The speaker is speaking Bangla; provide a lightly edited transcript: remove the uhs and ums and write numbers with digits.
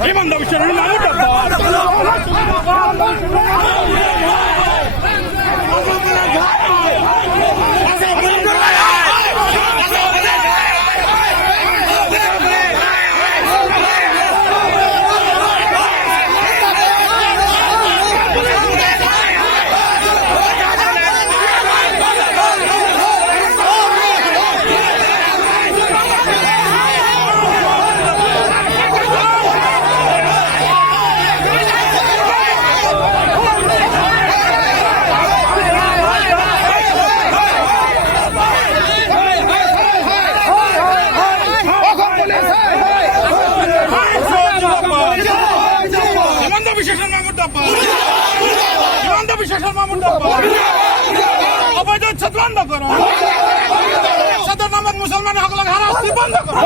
হিমন্ত বিশ্ব শর্মার নাম অবৈধ উচ্ছেদ বন্ধ করো। সাধারণ মুসলমান সকলকে হারাশাস্তি বন্ধ করো।